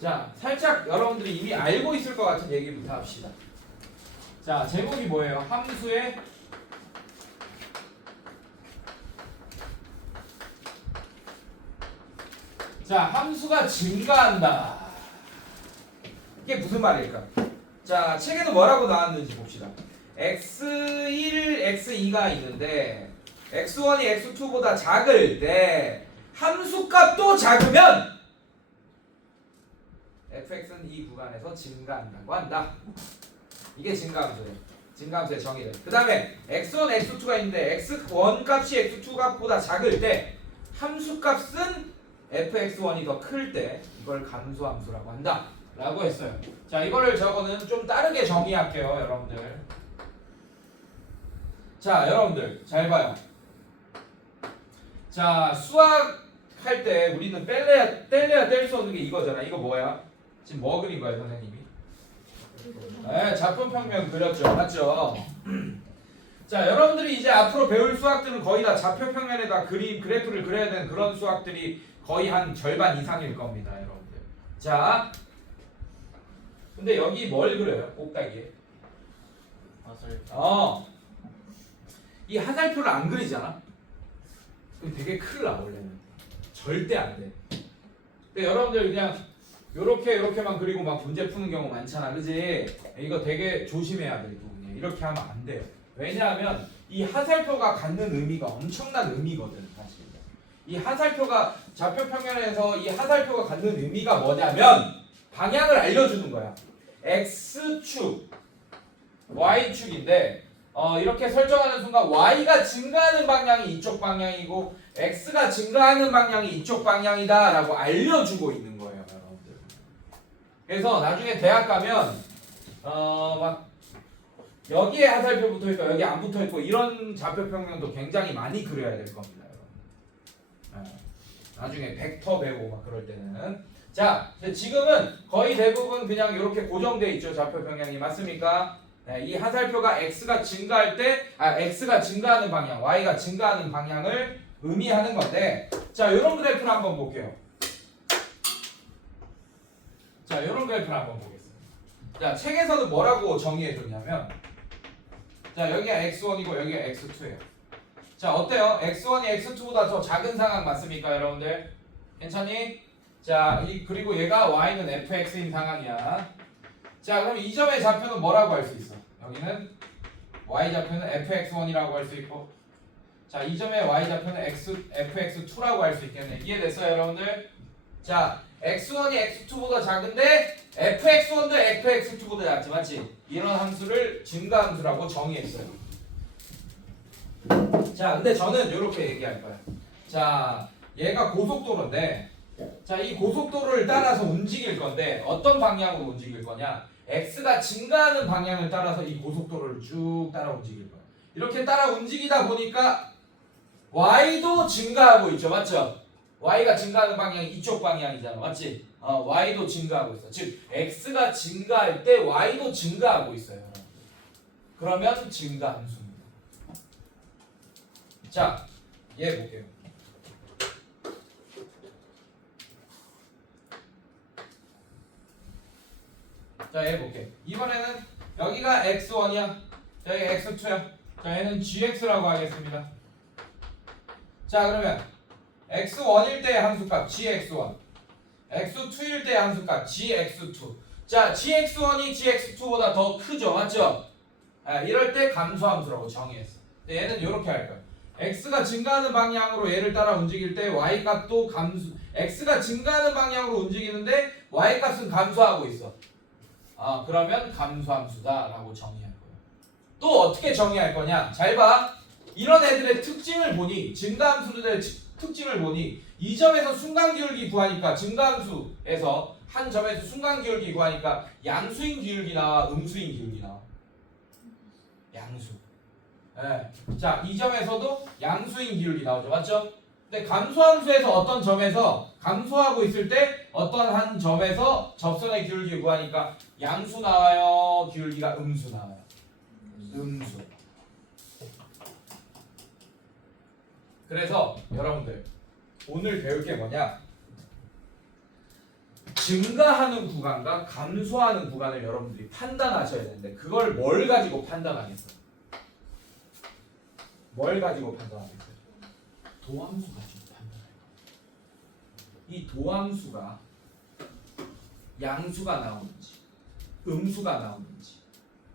자, 살짝 여러분들이 이미 알고 있을 것 같은 얘기부터 합시다. 자, 제목이 뭐예요? 함수의 자, 함수가 증가한다. 이게 무슨 말일까? 자, 책에도 뭐라고 나왔는지 봅시다. x1, x2가 있는데 x1이 x2보다 작을 때 함수값도 작으면 fx는 이 구간에서 증가한다고 한다. 이게 증가함수예요. 증가함수의 정의를. 그 다음에 x1, x2가 있는데 x1 값이 x2 값보다 작을 때 함수값은 fx1이 더 클 때 이걸 감소함수라고 한다 라고 했어요. 자, 이거를 저거는 좀 다르게 정의할게요, 여러분들. 자, 여러분들 잘 봐요. 자, 수학 할 때 우리는 뗄래야 뗄 수 없는 게 이거잖아. 이거 뭐야? 지금 뭐 그린 거예요, 선생님이? 네, 좌표평면 그렸죠. 맞죠? 자, 여러분들이 이제 앞으로 배울 수학들은 거의 다 좌표평면에다 그래프를 그려야 되는 그런 수학들이 거의 한 절반 이상일 겁니다, 여러분들. 자, 근데 여기 뭘 그려요? 꼭다기에. 이 화살표를 안 그리잖아? 그럼 되게 큰일 나, 원래는. 절대 안 돼. 근데 여러분들 그냥 요렇게만 그리고 막 문제 푸는 경우 많잖아, 그지? 이거 되게 조심해야 될 부분이에요. 이렇게 하면 안 돼요. 왜냐하면 이 화살표가 갖는 의미가 엄청난 의미거든, 사실. 이 화살표가 좌표평면에서 이 화살표가 갖는 의미가 뭐냐면 방향을 알려주는 거야. x축, y축인데 이렇게 설정하는 순간 y가 증가하는 방향이 이쪽 방향이고 x가 증가하는 방향이 이쪽 방향이다 라고 알려주고 있는 거예요, 여러분들. 그래서 나중에 대학 가면 막 여기에 화살표 붙어있고 여기 안 붙어있고 이런 좌표평면도 굉장히 많이 그려야 될 겁니다, 여러분. 나중에 벡터 배우고 막 그럴 때는. 자, 지금은 거의 대부분 그냥 이렇게 고정돼 있죠, 좌표평면이. 맞습니까? 네, 이 화살표가 x가 증가할 때, x가 증가하는 방향, y가 증가하는 방향을 의미하는 건데, 자, 이런 그래프를 한번 볼게요. 자, 이런 그래프를 한번 보겠습니다. 자, 책에서는 뭐라고 정의해줬냐면, 자, 여기가 x1이고 여기가 x2예요. 자, 어때요? x1이 x2보다 더 작은 상황 맞습니까, 여러분들? 괜찮니? 자, 그리고 얘가 y는 fx인 상황이야. 자, 그럼 이 점의 좌표는 뭐라고 할 수 있어? 여기는 y 좌표는 fx1이라고 할 수 있고, 자, 이 점의 y 좌표는 fx2라고 할 수 있겠네. 이해됐어요, 여러분들? 자, x1이 x2보다 작은데 fx1도 fx2보다 작지, 맞지? 이런 함수를 증가함수라고 정의했어요. 자, 근데 저는 이렇게 얘기할 거예요. 자, 얘가 고속도로인데, 자, 이 고속도로를 따라서 움직일 건데 어떤 방향으로 움직일 거냐? x가 증가하는 방향을 따라서 이 고속도로를 쭉 따라 움직일 거야. 이렇게 따라 움직이다 보니까 y도 증가하고 있죠, 맞죠? y가 증가하는 방향이 이쪽 방향이잖아, 맞지? y도 증가하고 있어. 즉 x가 증가할 때 y도 증가하고 있어요. 그러면 증가함수입니다. 자, 얘 볼게요. 자, 얘 볼게. 이번에는 여기가 x1이야. 자, 여기 x2야. 자, 얘는 gx라고 하겠습니다. 자, 그러면 x1일 때의 함수값 gx1, x2일 때의 함수값 gx2. 자, gx1이 gx2보다 더 크죠, 맞죠? 이럴 때 감소함수라고 정의했어. 얘는 이렇게 할 거야. x가 증가하는 방향으로 얘를 따라 움직일 때 y값도 x가 증가하는 방향으로 움직이는데 y값은 감소하고 있어. 그러면 감소함수다라고 정의할 거예요. 또 어떻게 정의할 거냐? 잘 봐. 이런 애들의 특징을 보니, 증가함수들의 특징을 보니 이 점에서 순간기울기 구하니까 증가함수에서 한 점에서 순간기울기 구하니까 양수인 기울기 나와, 음수인 기울기 나와? 양수. 네. 자, 이 점에서도 양수인 기울기 나오죠, 맞죠? 근데 감소함수에서 어떤 점에서 감소하고 있을 때 어떤 한 점에서 접선의 기울기 구하니까 양수 나와요, 기울기가 음수 나와요? 음수. 그래서 여러분들 오늘 배울 게 뭐냐? 증가하는 구간과 감소하는 구간을 여러분들이 판단하셔야 되는데 그걸 뭘 가지고 판단하겠어요? 뭘 가지고 판단하겠어요? 도함수 가지고 판단해요. 이 도함수가 양수가 나오는지 음수가 나오는지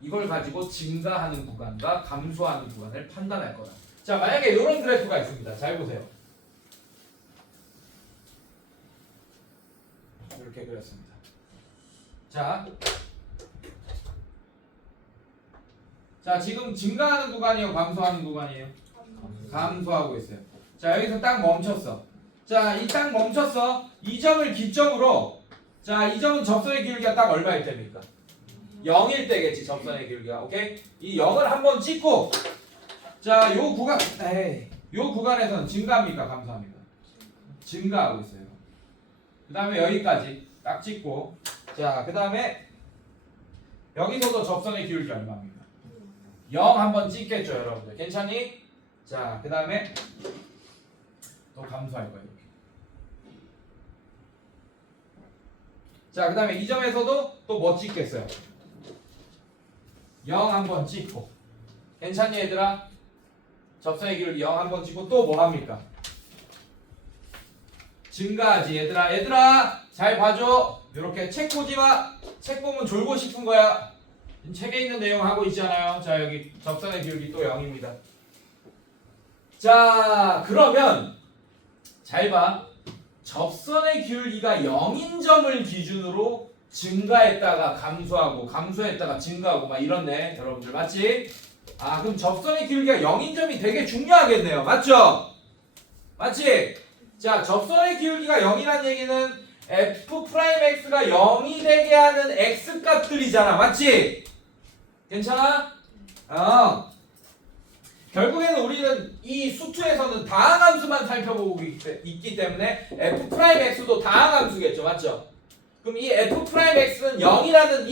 이걸 가지고 증가하는 구간과 감소하는 구간을 판단할 거다. 자, 만약에 이런 그래프가 있습니다. 잘 보세요. 이렇게 그렸습니다. 자, 지금 증가하는 구간이에요? 감소하는 구간이에요? 감소하고 있어요. 자, 여기서 딱 멈췄어. 자, 이 딱 멈췄어. 이 점을 기점으로 자, 이 점은 접선의 기울기가 딱 얼마일 때입니까? 0일 때겠지, 접선의 기울기가. 오케이? 이 0을 한번 찍고 자, 요 구간에서는 증가합니까? 감소합니까? 증가하고 있어요. 그 다음에 여기까지 딱 찍고 자, 그 다음에 여기서도 접선의 기울기 얼마입니까? 0 한번 찍겠죠, 여러분들. 괜찮니? 자, 그 다음에 또 감소할 거예요. 이렇게. 자, 그 다음에 이 점에서도 또 뭐 찍겠어요? 0 한번 찍고. 괜찮니, 얘들아? 접선의 기울기 0 한번 찍고 또 뭐 합니까? 증가하지, 얘들아. 얘들아, 잘 봐줘. 이렇게 책 보지 마. 책 보면 졸고 싶은 거야. 책에 있는 내용 하고 있잖아요. 자, 여기 접선의 기울기 또 0입니다. 자, 그러면 잘 봐. 접선의 기울기가 0인 점을 기준으로 증가했다가 감소하고 감소했다가 증가하고 막 이렇네. 여러분들 맞지? 아, 그럼 접선의 기울기가 0인 점이 되게 중요하겠네요. 맞죠? 맞지? 자, 접선의 기울기가 0이란 얘기는 f'x가 0이 되게 하는 x값들이잖아. 맞지? 괜찮아? 결국에는 우리는 이 수투에서는 다항함수만 살펴보고 있기 때문에 f'x도 다항함수겠죠. 맞죠? 그럼 이 f'x는 0이라는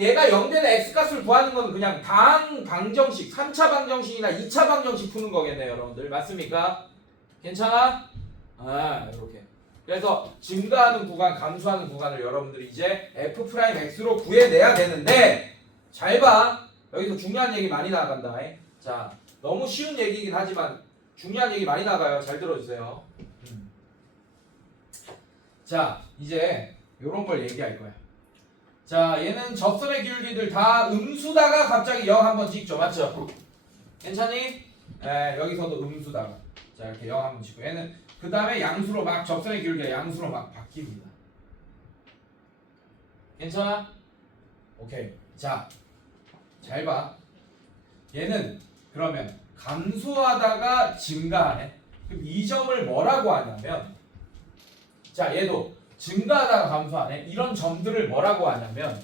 얘가 0 되는 x값을 구하는 건 그냥 다항 방정식, 3차 방정식이나 2차 방정식 푸는 거겠네요. 여러분들. 맞습니까? 괜찮아? 아, 이렇게. 그래서 증가하는 구간, 감소하는 구간을 여러분들이 이제 f'x로 구해내야 되는데 잘 봐. 여기서 중요한 얘기 많이 나간다. 자, 너무 쉬운 얘기이긴 하지만 중요한 얘기 많이 나가요. 잘 들어주세요. 자, 이제 요런 걸 얘기할 거야. 자, 얘는 접선의 기울기들 다 음수다가 갑자기 0 한번 찍죠. 맞죠? 괜찮니? 네, 여기서도 음수다가. 자, 이렇게 0 한번 찍고 얘는 그 다음에 양수로 막 접선의 기울기가 양수로 막 바뀝니다. 괜찮아? 오케이. 자, 잘 봐. 얘는 그러면 감소하다가 증가하네. 그럼 이 점을 뭐라고 하냐면 자, 얘도 증가하다가 감소하네. 이런 점들을 뭐라고 하냐면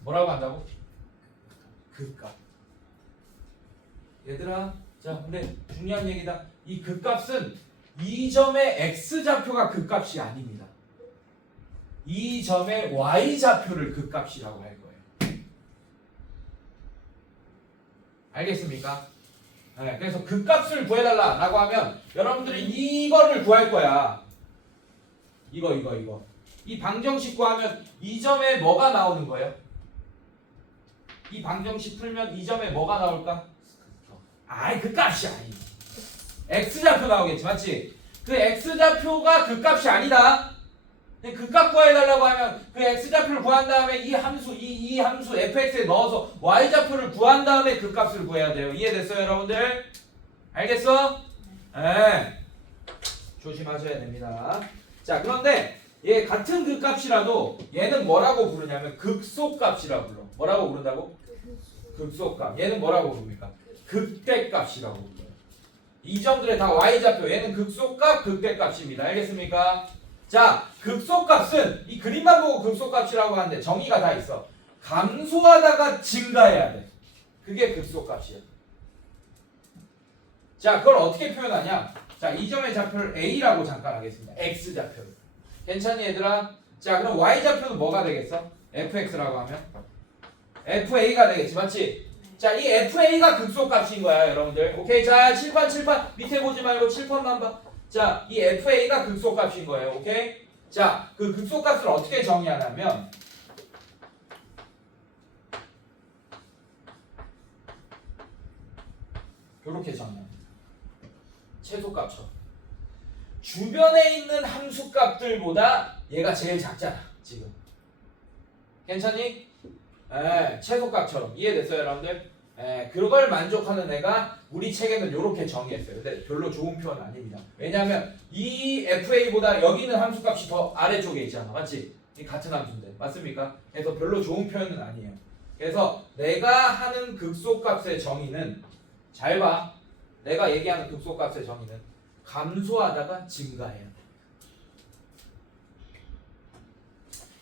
뭐라고 한다고? 극값. 얘들아, 자, 근데 중요한 얘기다. 이 극값은 이 점의 x좌표가 극값이 아닙니다. 이 점의 y좌표를 극값이라고 할 거예요. 알겠습니까? 네, 그래서 극값을 구해달라라고 하면 여러분들이 이거를 구할 거야. 이거. 이 방정식 구하면 이 점에 뭐가 나오는 거예요? 이 방정식 풀면 이 점에 뭐가 나올까? 아이, 극값이 아니지. x좌표 나오겠지, 맞지? 그 x좌표가 극값이 아니다. 극값 구해달라고 하면 그 x좌표를 구한 다음에 이 함수 fx에 넣어서 y좌표를 구한 다음에 극값을 구해야 돼요. 이해됐어요, 여러분들? 알겠어? 네. 조심하셔야 됩니다. 자, 그런데 얘 같은 극값이라도 얘는 뭐라고 부르냐면 극소값이라고 불러. 뭐라고 부른다고? 극소값. 얘는 뭐라고 부릅니까? 극대값이라고 불러요. 이 점들의 다 y좌표. 얘는 극소값, 극대값입니다. 알겠습니까? 자, 극소값은 이 그림만 보고 극소값이라고 하는데 정의가 다 있어. 감소하다가 증가해야 돼. 그게 극소값이야. 자, 그걸 어떻게 표현하냐? 자, 이 점의 좌표를 a라고 잠깐 하겠습니다. x좌표를. 괜찮니, 얘들아? 자, 그럼 y좌표는 뭐가 되겠어? fx라고 하면 fa가 되겠지, 맞지? 자, 이 FA가 극소값인 거야, 여러분들. 오케이, 자, 칠판 밑에 보지 말고 칠판만 봐. 자, 이 FA가 극소값인 거예요. 오케이. 자, 그 극소값을 어떻게 정의하냐면 이렇게 정의합니다. 최소값처럼. 주변에 있는 함수값들보다 얘가 제일 작잖아, 지금. 괜찮니? 최소값처럼. 이해됐어요, 여러분들? 그걸 만족하는 애가 우리 책에는 이렇게 정의했어요. 근데 별로 좋은 표현은 아닙니다. 왜냐하면 이 FA보다 여기 있는 함수값이 더 아래쪽에 있잖아. 맞지? 이 같은 함수인데. 맞습니까? 그래서 별로 좋은 표현은 아니에요. 그래서 내가 하는 극소값의 정의는 잘 봐. 내가 얘기하는 극소값의 정의는 감소하다가 증가해야 돼.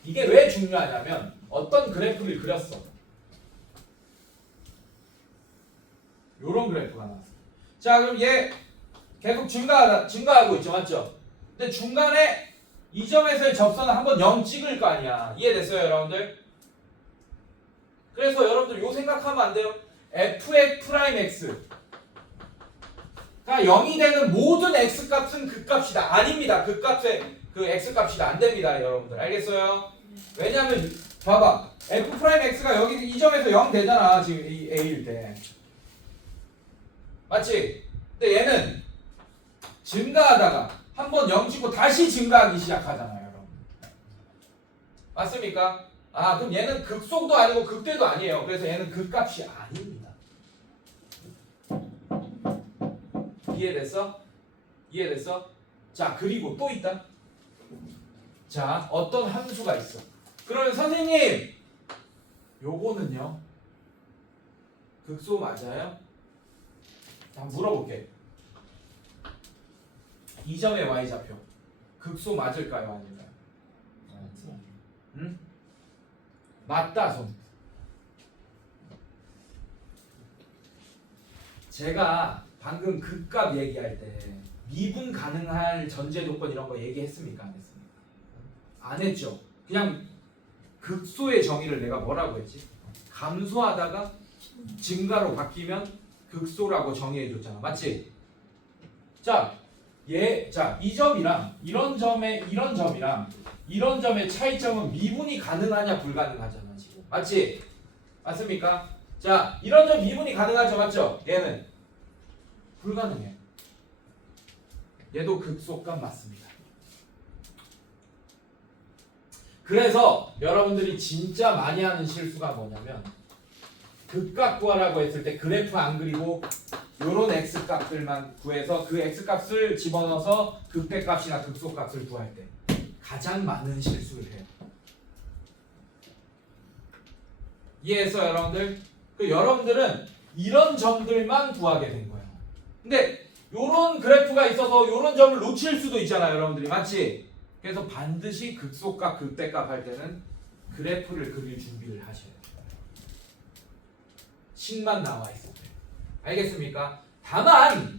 이게 왜 중요하냐면 어떤 그래프를 그렸어. 요런 그래프가 나왔어. 자, 그럼 얘 계속 증가하고 있죠. 맞죠? 근데 중간에 이 점에서의 접선은 한번 0 찍을 거 아니야. 이해됐어요, 여러분들? 그래서 여러분들 요 생각하면 안 돼요. fx' 가 0이 되는 모든 x값은 극값이다. 아닙니다. 극값의 그 x값이다. 안 됩니다, 여러분들. 알겠어요? 왜냐면 봐봐. f'x가 여기 이 점에서 0 되잖아. 지금 이 a일 때. 맞지? 근데 얘는 증가하다가 한번 0 찍고 다시 증가하기 시작하잖아요, 여러분. 맞습니까? 아, 그럼 얘는 극속도 아니고 극대도 아니에요. 그래서 얘는 극값이 아닙니다. 이해됐어? 이해됐어? 자, 그리고 또 있다. 자, 어떤 함수가 있어. 그러면 선생님, 요거는요? 극소 맞아요? 한번 물어볼게. 이 점의 y좌표 극소 맞을까요? 아닐까요? 응? 맞다 손. 제가 방금 극값 얘기할 때 미분 가능할 전제 조건 이런 거 얘기했습니까? 안 했습니까? 안 했죠. 그냥 극소의 정의를 내가 뭐라고 했지? 감소하다가 증가로 바뀌면 극소라고 정의해 줬잖아. 맞지? 자, 이 점이랑 이런 점이랑 이런 점의 차이점은 미분이 가능하냐 불가능하잖아, 지금. 맞지? 맞습니까? 자, 이런 점 미분이 가능하죠. 맞죠? 얘는 불가능해. 얘도 극소값 맞습니다. 그래서 여러분들이 진짜 많이 하는 실수가 뭐냐면 극값 구하라고 했을 때 그래프 안 그리고 요런 x값들만 구해서 그 x값을 집어넣어서 극대값이나 극소값을 구할 때 가장 많은 실수를 해요. 이해했어요, 여러분들? 여러분들은 이런 점들만 구하게 된 거예요. 근데 요런 그래프가 있어서 요런 점을 놓칠 수도 있잖아요, 여러분들이. 맞지? 그래서 반드시 극소값, 극대값 할 때는 그래프를 그릴 준비를 하셔야 돼요. 식만 나와 있을 때. 알겠습니까? 다만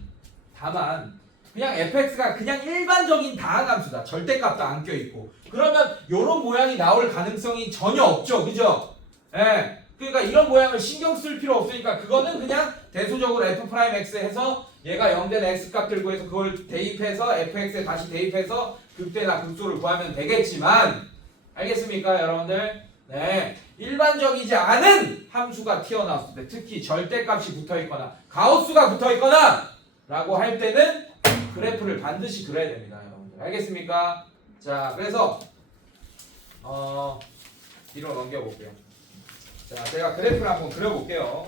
그냥 fx가 그냥 일반적인 다항함수다. 절대값도 안 껴있고. 그러면 요런 모양이 나올 가능성이 전혀 없죠. 그죠? 예. 그러니까 이런 모양을 신경 쓸 필요 없으니까 그거는 그냥 대수적으로 f'x 해서 얘가 0된 x값 들고 해서 그걸 대입해서 fx에 다시 대입해서 극대나 극소를 구하면 되겠지만 알겠습니까, 여러분들? 네. 일반적이지 않은 함수가 튀어나왔을 때 특히 절대값이 붙어있거나 가우스가 붙어있거나 라고 할 때는 그래프를 반드시 그려야 됩니다, 여러분들. 알겠습니까? 자, 그래서 뒤로 넘겨볼게요. 자, 제가 그래프를 한번 그려볼게요.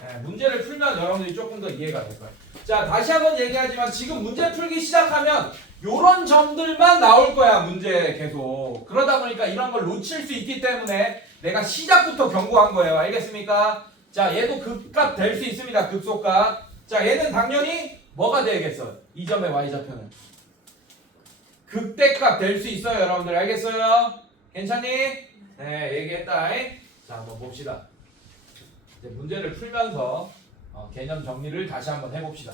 네, 문제를 풀면 여러분들이 조금 더 이해가 될 거예요. 자, 다시 한번 얘기하지만 지금 문제 풀기 시작하면 요런 점들만 나올 거야, 문제 계속. 그러다 보니까 이런 걸 놓칠 수 있기 때문에 내가 시작부터 경고한 거예요. 알겠습니까? 자, 얘도 극값 될 수 있습니다. 극소값. 자, 얘는 당연히 뭐가 되겠어? 이 점의 y좌표는 극대값 될 수 있어요, 여러분들. 알겠어요? 괜찮니? 네, 얘기했다. 자, 한번 봅시다. 이제 문제를 풀면서 개념 정리를 다시 한번 해봅시다.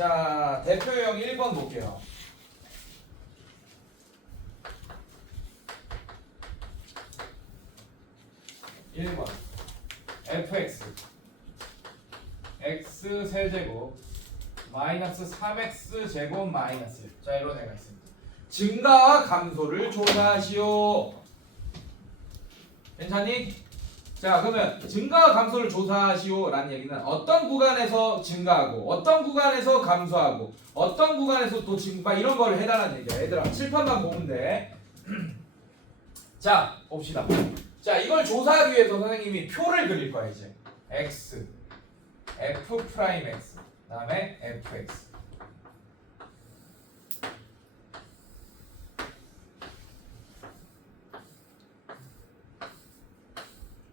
자, 대표형 1번 볼게요. 1번 fx x 세제곱 마이너스 3x 제곱 마이너스 1. 자, 이런 애가 있습니다. 증가와 감소를 조사하시오. 괜찮니? 자, 그러면 증가와 감소를 조사하시오 라는 얘기는 어떤 구간에서 증가하고 어떤 구간에서 감소하고 어떤 구간에서 또 증가 이런 걸 해달라는 얘기야. 얘들아, 칠판만 보면 돼. 자, 봅시다. 자, 이걸 조사하기 위해서 선생님이 표를 그릴 거야. 이제 x f 프라임 x 그다음에 fx.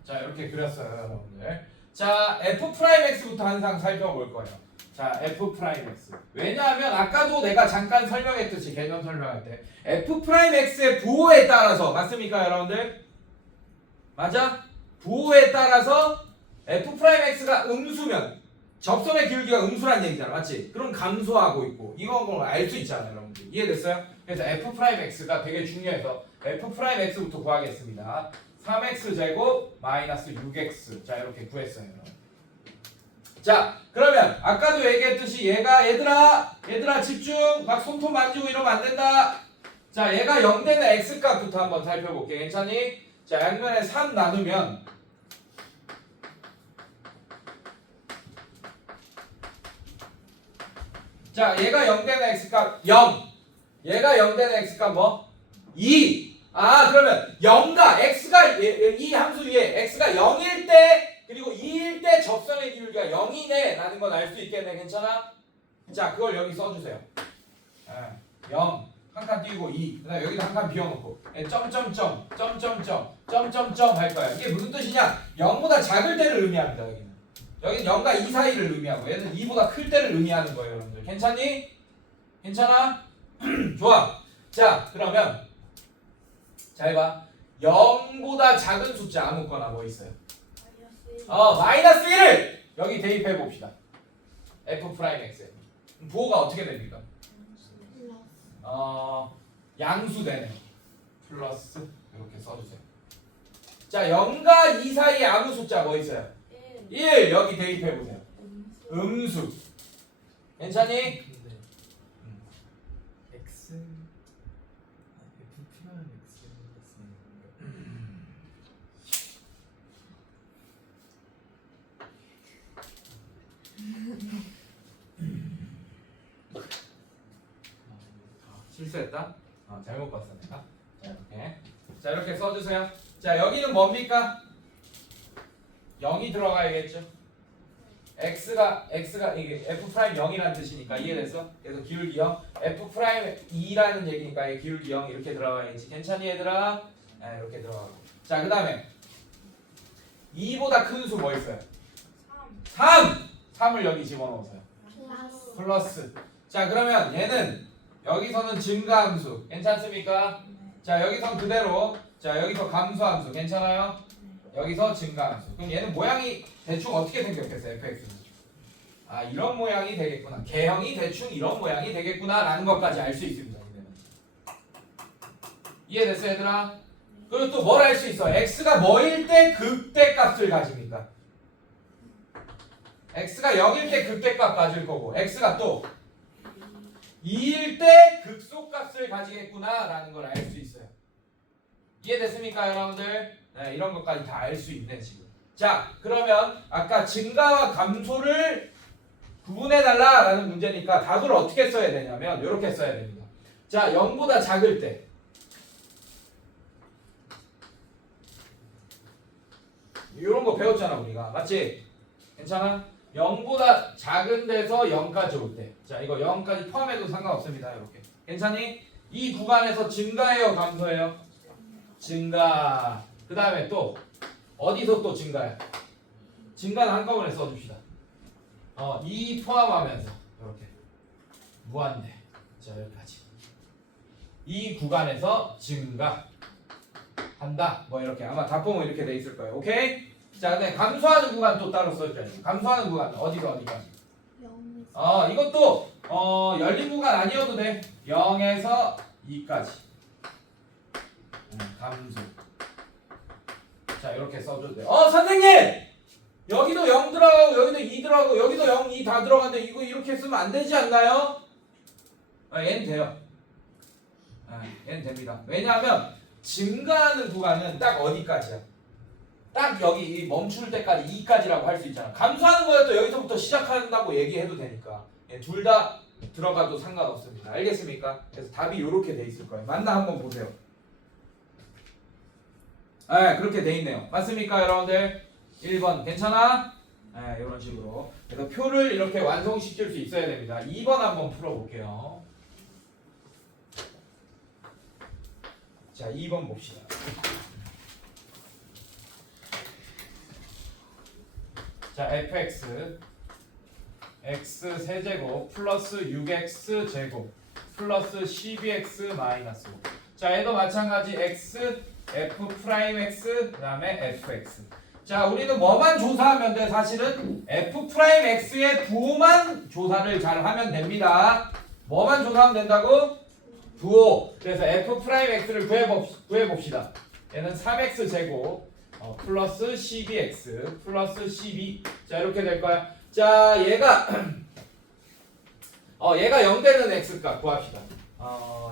자, 이렇게 그렸어요, 여러분들. 자, f 프라임 x부터 항상 살펴볼 거예요. 자, f 프라임 x. 왜냐하면 아까도 내가 잠깐 설명했듯이 개념 설명할 때 f 프라임 x의 부호에 따라서 맞습니까, 여러분들? 맞아? 부호에 따라서 f 프라임 x가 음수면 접선의 기울기가 음수란 얘기잖아, 맞지? 그럼 감소하고 있고 이건 알 수 있잖아요, 여러분들. 이해됐어요? 그래서 f 프라임 x가 되게 중요해서 f 프라임 x부터 구하겠습니다. 3x 제곱 마이너스 6x. 자, 이렇게 구했어요, 여러분. 자, 그러면 아까도 얘기했듯이 얘들아 집중. 막 손톱 만지고 이러면 안 된다. 자, 얘가 0 되는 x 값부터 한번 살펴볼게. 괜찮니? 자, 양면에 3 나누면 자, 얘가 0 되는 x값 0. 얘가 0 되는 x값 뭐? 2. 아, 그러면 0과 x가 이 함수 위에 x가 0일 때 그리고 2일 때 접선의 기울기가 0이네 라는 건 알 수 있겠네. 괜찮아? 자, 그걸 여기 써주세요. 0 한 칸 띄우고 2. 그다음에 여기도 한 칸 비워놓고 점점점 할 거야. 이게 무슨 뜻이냐? 0보다 작을 때를 의미합니다. 여기는 0과 2 사이를 의미하고 얘는 2보다 클 때를 의미하는 거예요, 여러분들. 괜찮니? 괜찮아? 좋아. 자, 그러면 잘 봐. 0보다 작은 숫자 아무거나 뭐 있어요? 마이너스 1을 여기 대입해 봅시다. f 프라임 x. 부호가 어떻게 됩니까? 양수 되네. 플러스 이렇게 써주세요. 자, 0과 2 사이에 아무 숫자 뭐 있어요? 1 여기 대입해 보세요. 음수. 괜찮니? 근데 x f 프라임 x를 쓰는 실수했다? 잘못 봤어 내가. 자, 이렇게 써주세요. 자, 여기는 뭡니까? 0이 들어가야겠죠. x가 이게 f 프라임 0이라는 뜻이니까 이해됐어? 그래서 기울기 0, f 프라임 2라는 얘기니까 기울기 0 이렇게 들어가야지. 괜찮니, 얘들아? 네, 이렇게 들어가고. 자, 그다음에 2보다 큰 수 뭐 있어요? 3. 3을 여기 집어넣으세요. 플러스. 자, 그러면 얘는 여기서는 증가함수 괜찮습니까? 자, 여기선 그대로. 자, 여기서 감소함수 괜찮아요? 여기서 증가함수. 그럼 얘는 모양이 대충 어떻게 생겼겠어요? fx는 이런 모양이 되겠구나. 개형이 대충 이런 모양이 되겠구나 라는 것까지 알 수 있습니다. 이해됐어요, 얘들아? 그리고 또 뭘 알 수 있어? x가 뭐일 때 극대값을 가집니까? x가 0일 때 극대값 가질 거고 x가 또 2일 때 극소값을 가지겠구나 라는 걸 알 수 있어요. 이해됐습니까, 여러분들? 네, 이런 것까지 다 알 수 있네 지금. 자, 그러면 아까 증가와 감소를 구분해달라 라는 문제니까 답을 어떻게 써야 되냐면 이렇게 써야 됩니다. 자, 0보다 작을 때 이런 거 배웠잖아 우리가. 맞지? 괜찮아? 0보다 작은 데서 0까지 올 때. 자, 이거 0까지 포함해도 상관없습니다. 이렇게. 괜찮니? 이 구간에서 증가해요, 감소해요? 증가. 그 다음에 또 어디서 또 증가해? 증가는 한꺼번에 써줍시다. 이 포함하면서 이렇게 무한대. 자, 여기까지. 이 구간에서 증가 한다. 뭐 이렇게 아마 답보면 이렇게 돼 있을 거예요. 오케이? 자, 근데 감소하는 구간 또 따로 써줘야죠. 감소하는 구간 어디서 어디까지? 이것도 열린 구간 아니어도 돼. 0에서 2까지. 감소. 자, 이렇게 써줘도 돼. 선생님! 여기도 0 들어가고, 여기도 2 들어가고, 여기도 0, 2 다 들어가는데, 이거 이렇게 쓰면 안 되지 않나요? n 돼요. n 됩니다. 왜냐하면, 증가하는 구간은 딱 어디까지야? 딱 여기 멈출 때까지 2까지라고 할 수 있잖아. 감소하는 거야 또 여기서부터 시작한다고 얘기해도 되니까. 둘 다 들어가도 상관없습니다. 알겠습니까? 그래서 답이 이렇게 돼 있을 거예요. 맞나 한번 보세요. 그렇게 돼 있네요. 맞습니까, 여러분들? 1번 괜찮아? 이런 식으로. 그래서 표를 이렇게 완성시킬 수 있어야 됩니다. 2번 한번 풀어볼게요. 자, 2번 봅시다. 자, fx x 세제곱 플러스 6x 제곱 플러스 12x 마이너스 5. 자, 얘도 마찬가지 x f 프라임 x 그다음에 fx. 자, 우리는 뭐만 조사하면 돼? 사실은 f 프라임 x의 부호만 조사를 잘 하면 됩니다. 뭐만 조사하면 된다고? 부호. 그래서 f 프라임 x를 구해봅시다. 얘는 3x 제곱 플러스 12x 플러스 12. 자, 이렇게 될 거야. 자, 얘가 얘가 0 되는 x값 구합시다.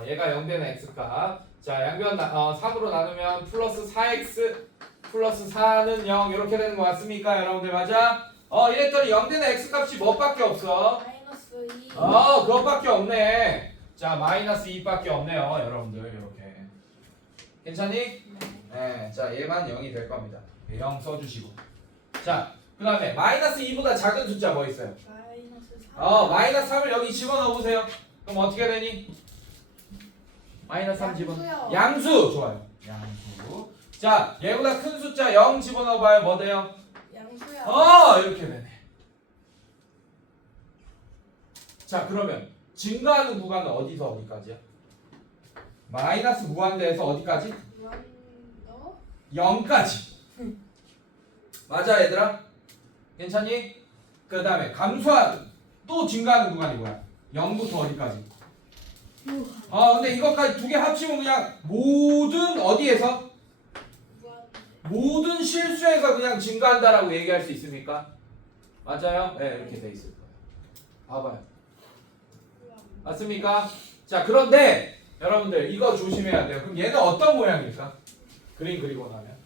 얘가 0 되는 x값. 자, 양변 3으로 나누면 플러스 4x 플러스 4는 0 이렇게 되는 거 맞습니까? 여러분들 맞아? 이랬더니 0 되는 x값이 뭐밖에 없어? 마이너스 2. 그것밖에 없네. 자, 마이너스 2밖에 없네요, 여러분들. 이렇게 괜찮니? 네. 자, 얘만 0이 될 겁니다. 0 써주시고. 자, 그 다음에 마이너스 2보다 작은 숫자 뭐 있어요? 마이너스 3. 마이너스 3을 여기 집어넣어 보세요. 그럼 어떻게 되니? 마이너스 3 집어넣어. 양수요. 양수! 좋아요. 양수. 자, 얘보다 큰 숫자 0 집어넣어 봐요. 뭐 돼요? 양수요. 이렇게 되네. 자, 그러면 증가하는 구간은 어디서 어디까지야? 마이너스 무한대에서 어디까지? 무한도. 0까지. 맞아, 얘들아? 괜찮니? 그 다음에 감소하는 또 증가하는 구간이 뭐야? 0부터 어디까지? 근데 이것까지 두 개 합치면 그냥 모든 어디에서? 무한대. 모든 실수에서 그냥 증가한다라고 얘기할 수 있습니까? 맞아요? 네, 이렇게 돼 있을 거예요. 봐봐요. 맞습니까? 자, 그런데 여러분들 이거 조심해야 돼요. 그럼 얘는 어떤 모양일까? 그림 그리고 나면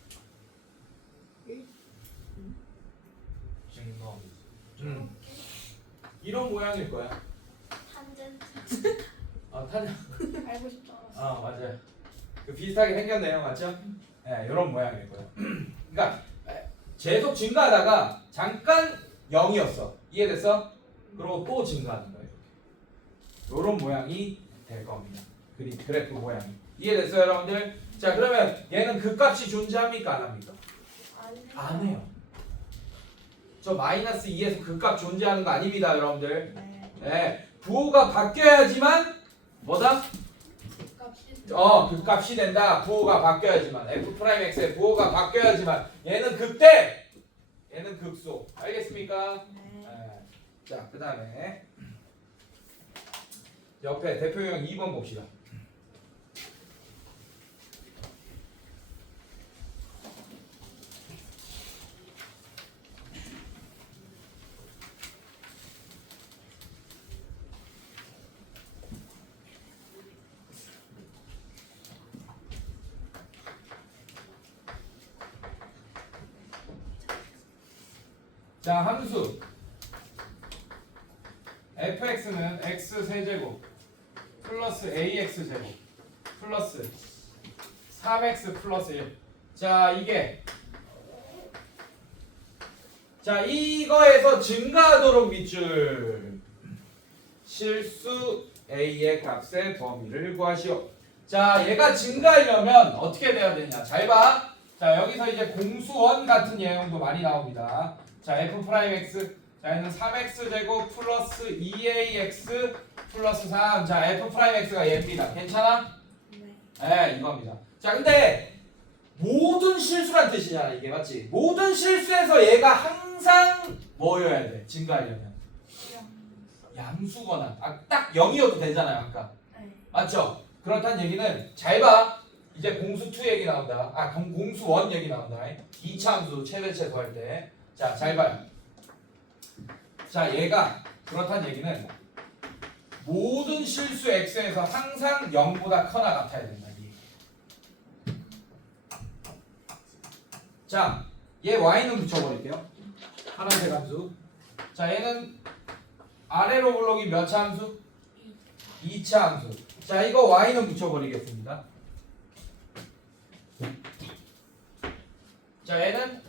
이런 모양일 거야. 탄젠트. 탄. 알고 싶지 않았어. 맞아요. 그 비슷하게 생겼네요, 맞죠? 네, 이런 모양일 거예요. 그러니까 계속 증가하다가 잠깐 0이었어. 이해됐어? 그리고 또 증가하는 거예요. 이런 모양이 될 겁니다. 그래프 모양이. 이해됐어요, 여러분들? 자, 그러면 얘는 그 값이 존재합니까, 안 합니까? 안 해요. 저 마이너스 2에서 그 값 존재하는 거 아닙니다, 여러분들. 네. 네, 부호가 바뀌어야지만 뭐다? 값이. 그 값이 된다. 부호가 바뀌어야지만 f 프라임 x의 부호가 바뀌어야지만 얘는 극대, 얘는 극소. 알겠습니까? 네. 네. 자, 그 다음에 옆에 대표형 2번 봅시다. 자, 함수 fx는 x 세제곱 플러스 ax 제곱 플러스 3x 플러스 1. 자, 이거에서 증가하도록 밑줄 실수 a의 값의 범위를 구하시오. 자, 얘가 증가하려면 어떻게 돼야 되냐? 잘 봐. 자, 여기서 이제 공수원 같은 내용도 많이 나옵니다. 자, f 프라임 x. 자, 얘는 3x 제곱 플러스 2ax 플러스 3. 자, f 프라임 x가 얘입니다. 괜찮아? 네. 네, 이겁니다. 자, 근데 모든 실수란 뜻이잖아, 이게. 맞지? 모든 실수에서 얘가 항상 뭐여야 돼? 증가하려면 양수거나 딱 0이어도 되잖아요 아까. 네. 맞죠? 그렇다는 얘기는 잘 봐. 이제 공수 2 얘기 나온다. 공수 1 얘기 나온다. 2차 함수 최대 최소할 때. 자, 잘 봐요. 자, 얘가 그렇다는 얘기는 모든 실수 x에서 항상 0보다 커나 같아야 된다. 이 얘기. 자, 얘 y는 붙여버릴게요. 파란색 함수. 자, 얘는 아래로 블록이 몇 차 함수? 2차 함수. 자, 이거 y는 붙여버리겠습니다. 자, 얘는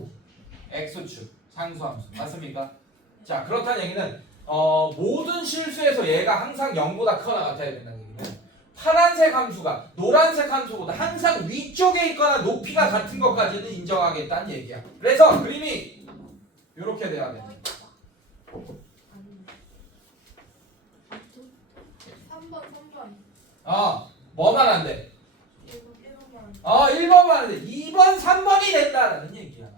x축 상수함수 맞습니까? 자, 그렇다는 얘기는 모든 실수에서 얘가 항상 0보다 커나 같아야 된다는 얘기는 파란색 함수가 노란색 함수보다 항상 위쪽에 있거나 높이가 같은 것까지는 인정하겠다는 얘기야. 그래서 그림이 이렇게 돼야 돼. 3번. 뭐만 안 돼? 1번만. 1번만 안 돼. 2번, 3번이 된다라는 얘기야.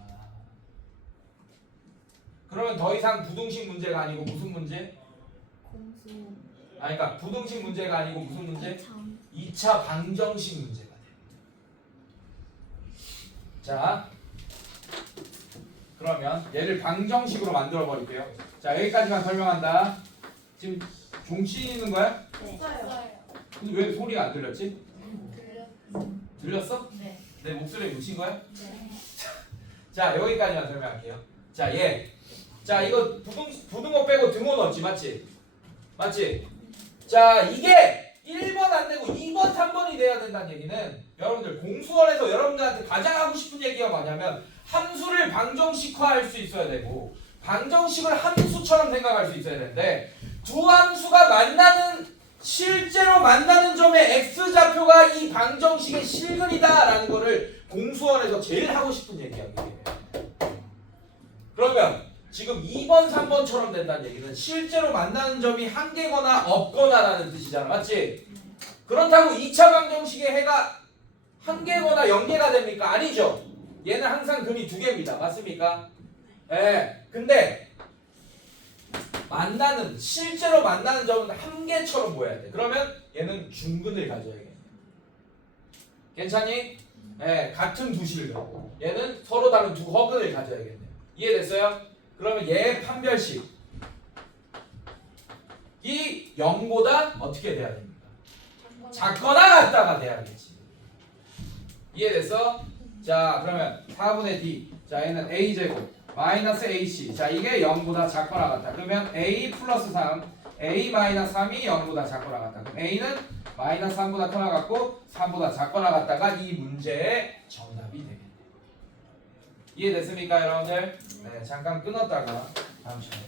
그러면 더 이상 부등식 문제가 아니고 무슨 문제? 공수. 그러니까 부등식 문제가 아니고 무슨 문제? 참. 2차 방정식 문제가 돼. 자, 그러면 얘를 방정식으로 만들어 버릴게요. 자, 여기까지만 설명한다. 지금 종치는 거야? 네. 근데 왜 소리가 안 들렸지? 들렸어. 들렸어? 네. 내 목소리에 묻힌 거야? 네. 자, 여기까지만 설명할게요. 자, 얘. 자, 이거 부등호 빼고 등호 넣었지, 맞지? 맞지? 자, 이게 1번 안 되고 2번, 3번이 돼야 된다는 얘기는 여러분들 공수원에서 여러분들한테 가장 하고 싶은 얘기가 뭐냐면 함수를 방정식화할 수 있어야 되고 방정식을 함수처럼 생각할 수 있어야 되는데 두 함수가 만나는 실제로 만나는 점의 x좌표가 이 방정식의 실근이다라는 거를 공수원에서 제일 하고 싶은 얘기야. 이게. 그러면 지금 2번, 3번처럼 된다는 얘기는 실제로 만나는 점이 한 개거나 없거나라는 뜻이잖아. 맞지? 그렇다고 2차 방정식의 해가 한 개거나 0개가 됩니까? 아니죠. 얘는 항상 근이 2개입니다. 맞습니까? 예. 근데 실제로 만나는 점은 한 개처럼 보여야 돼. 그러면 얘는 중근을 가져야겠네. 괜찮니? 예, 같은 두 실근. 얘는 서로 다른 두 허근을 가져야겠네. 이해됐어요? 그러면 얘 판별식 이 0보다 어떻게 돼야 됩니까? 작거나 같다가 돼야겠지. 이해됐어? 자, 그러면 4분의 d. 자, 얘는 a제곱 마이너스 ac. 자, 이게 0보다 작거나 같다. 그러면 a 플러스 3 a 마이너스 3이 0보다 작거나 같다. 그럼 a는 마이너스 3보다 커나 같고 3보다 작거나 같다가 이 문제의 정답이 되겠네. 이해됐습니까, 여러분들? 네, 잠깐 끊었다가 다음 시간에